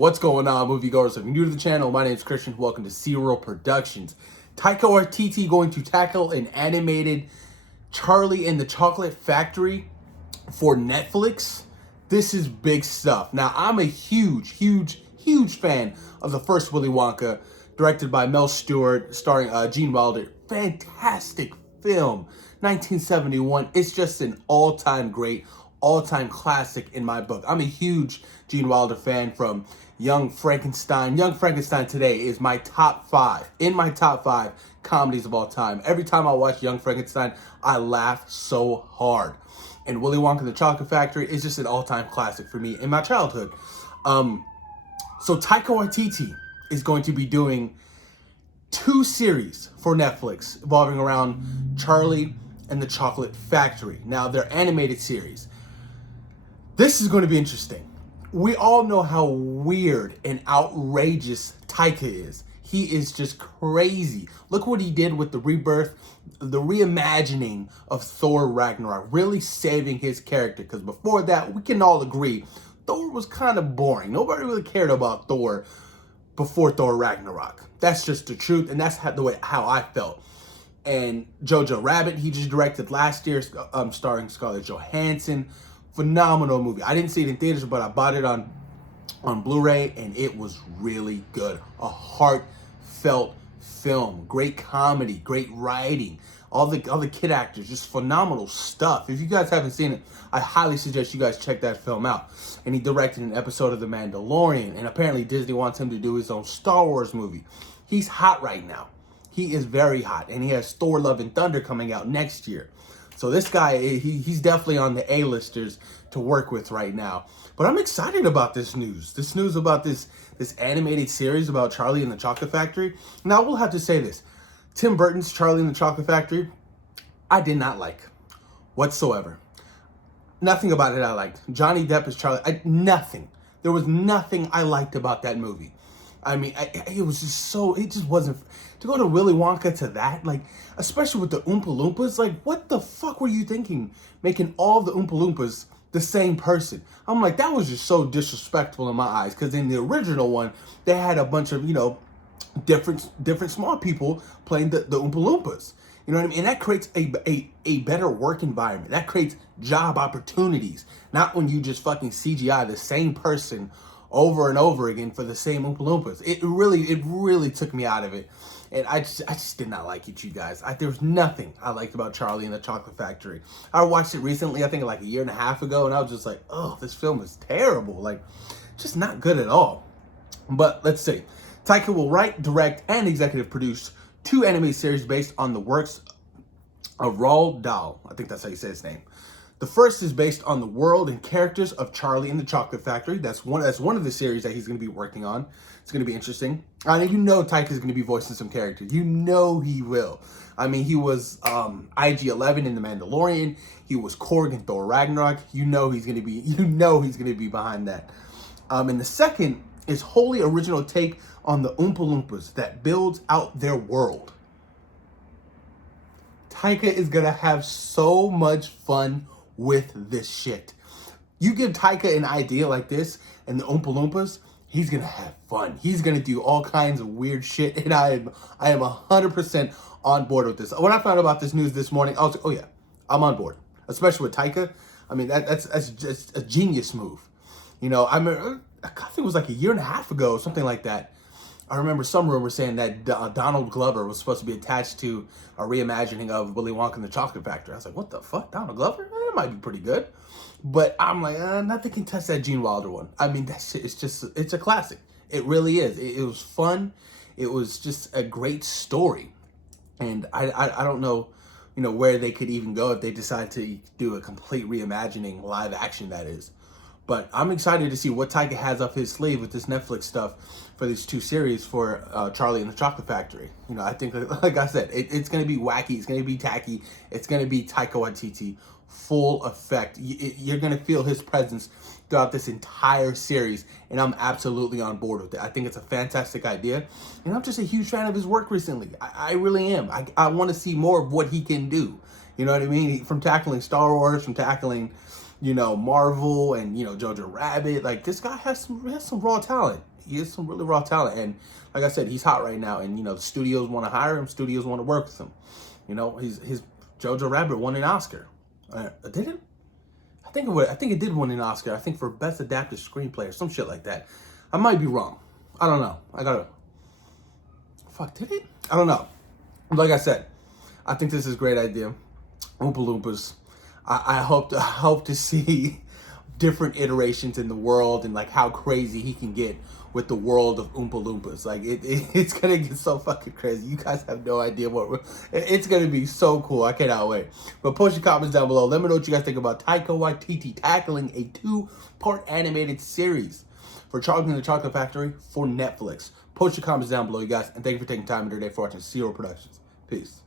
What's going on, moviegoers? If you're new to the channel, my name is Christian. Welcome to Serial Productions. Taika Waititi going to tackle an animated Charlie and the Chocolate Factory for Netflix. This is big stuff. Now, I'm a huge fan of the first Willy Wonka, directed by Mel Stewart, starring Gene Wilder. Fantastic film, 1971. It's just an all-time great, all-time classic in my book. I'm a huge Gene Wilder fan from Young Frankenstein. Young Frankenstein today is my top five comedies of all time. Every time I watch Young Frankenstein, I laugh so hard. And Willy Wonka and the Chocolate Factory is just an all-time classic for me in my childhood. So Taika Waititi is going to be doing 2 series for Netflix revolving around Charlie and the Chocolate Factory. Now, they're animated series. This is going to be interesting. We all know how weird and outrageous Taika is. He is just crazy. Look what he did with the rebirth, the reimagining of Thor Ragnarok, really saving his character. Because before that, we can all agree, Thor was kind of boring. Nobody really cared about Thor before Thor Ragnarok. That's just the truth, and that's how I felt. And Jojo Rabbit, he just directed last year, starring Scarlett Johansson. Phenomenal movie. I didn't see it in theaters, but I bought it on Blu-ray, and it was really good. A heartfelt film, great comedy, great writing, all the kid actors, just phenomenal stuff. If you guys haven't seen it, I highly suggest you guys check that film out. And he directed an episode of The Mandalorian, and apparently Disney wants him to do his own Star Wars movie. He's hot right now. He is very hot, and he has Thor: Love and Thunder coming out next year. So this guy, he's definitely on the A-listers to work with right now. But I'm excited about this news. This news about this animated series about Charlie and the Chocolate Factory. Now, I will have to say this. Tim Burton's Charlie and the Chocolate Factory, I did not like whatsoever. Nothing about it I liked. Johnny Depp as Charlie, nothing. There was nothing I liked about that movie. I mean, it was just so, it just wasn't, to go to Willy Wonka to that, like, especially with the Oompa Loompas, like, what the fuck were you thinking, making all the Oompa Loompas the same person? I'm like, that was just so disrespectful in my eyes, because in the original one, they had a bunch of, different small people playing the Oompa Loompas. You know what I mean? And that creates a better work environment. That creates job opportunities. Not when you just fucking CGI the same person over and over again for the same Oompa Loompas. It really took me out of it. And I just did not like it, you guys. There was nothing I liked about Charlie and the Chocolate Factory. I watched it recently, I think like a year and a half ago, and I was just like, oh, this film is terrible. Like, just not good at all. But let's see. Taika will write, direct, and executive produce 2 anime series based on the works of Roald Dahl. I think that's how you say his name. The first is based on the world and characters of Charlie and the Chocolate Factory. That's one of the series that he's going to be working on. It's going to be interesting. And you know Taika is going to be voicing some characters. You know he will. I mean, he was IG-11 in The Mandalorian. He was Korg in Thor Ragnarok. You know he's going to be behind that. And the second is wholly original take on the Oompa Loompas that builds out their world. Taika is going to have so much fun with this shit. You give Taika an idea like this and the Oompa Loompas, he's gonna have fun. He's gonna do all kinds of weird shit, and I am 100% on board with this. When I found out about this news this morning, I was like, oh yeah, I'm on board. Especially with Taika. I mean, that's just a genius move. You know, I think it was like a year and a half ago, something like that. I remember some rumors saying that Donald Glover was supposed to be attached to a reimagining of Willy Wonka and the Chocolate Factory. I was like, what the fuck? Donald Glover? That might be pretty good. But I'm like, nothing can touch that Gene Wilder one. I mean, that shit is it's a classic. It really is. It was fun. It was just a great story. And I don't know, where they could even go if they decide to do a complete reimagining, live action that is. But I'm excited to see what Taika has up his sleeve with this Netflix stuff for these 2 series for Charlie and the Chocolate Factory. I think, like I said, it's going to be wacky. It's going to be tacky. It's going to be Taika Waititi full effect. You're going to feel his presence throughout this entire series, and I'm absolutely on board with it. I think it's a fantastic idea, and I'm just a huge fan of his work recently. I really am. I want to see more of what he can do. You know what I mean? From tackling Star Wars, from tackling Marvel and, Jojo Rabbit. Like, this guy has some raw talent. he is some really raw talent. And like I said, he's hot right now. And, you know, studios want to hire him. Studios want to work with him. You know, his Jojo Rabbit won an Oscar. Did it? I think it did win an Oscar. I think for Best Adapted Screenplay or some shit like that. I might be wrong. I don't know. Fuck, did it? I don't know. Like I said, I think this is a great idea. Oompa Loompas. I hope to see different iterations in the world and like how crazy he can get with the world of Oompa Loompas. Like it's gonna get so fucking crazy. You guys have no idea it's gonna be so cool. I cannot wait. But post your comments down below. Let me know what you guys think about Taika Waititi tackling a 2-part animated series for Charlie and the Chocolate Factory for Netflix. Post your comments down below, you guys, and thank you for taking time in your day for watching Zero Productions. Peace.